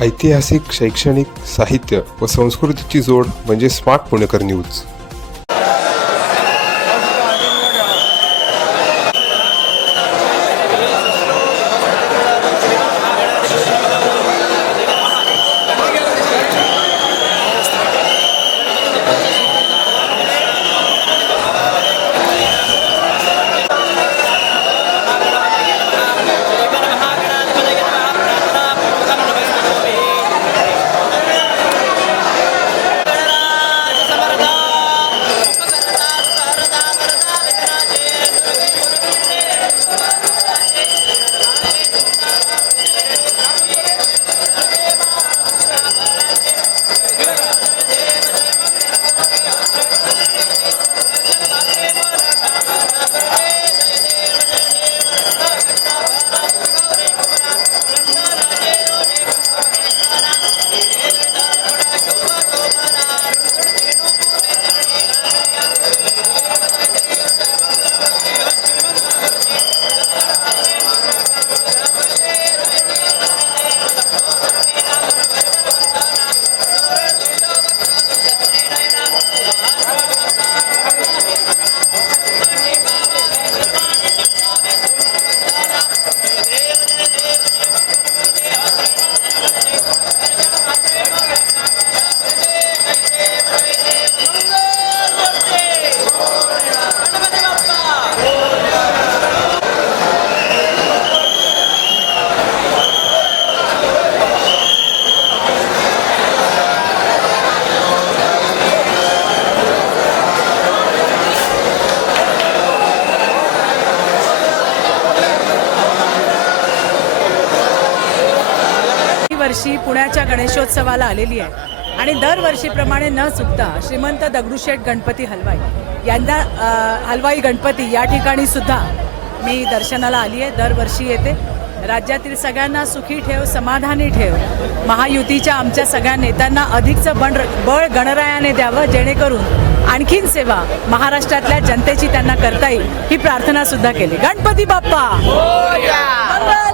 ऐतिहासिक शैक्षणिक साहित्य व संस्कृतीची जोड म्हणजे स्मार्ट पुणेकर न्यूज. वर्षी पुण्याच्या गणेशोत्सवाला आलेली आहे. आणि दरवर्षीप्रमाणे न चुकता श्रीमंत दगडूशेठ गणपती हलवाई यंदा हलवाई गणपती या ठिकाणी सुद्धा मी दर्शनाला आली आहे. दरवर्षी येते. राज्यातील सगळ्यांना सुखी ठेव समाधानी ठेव. महायुतीच्या आमच्या सगळ्या नेत्यांना अधिकचं बळ बळ गणरायाने द्यावं जेणेकरून आणखीन सेवा महाराष्ट्रातल्या जनतेची त्यांना करता येईल ही प्रार्थना सुद्धा केली. गणपती बाप्पा! मंगल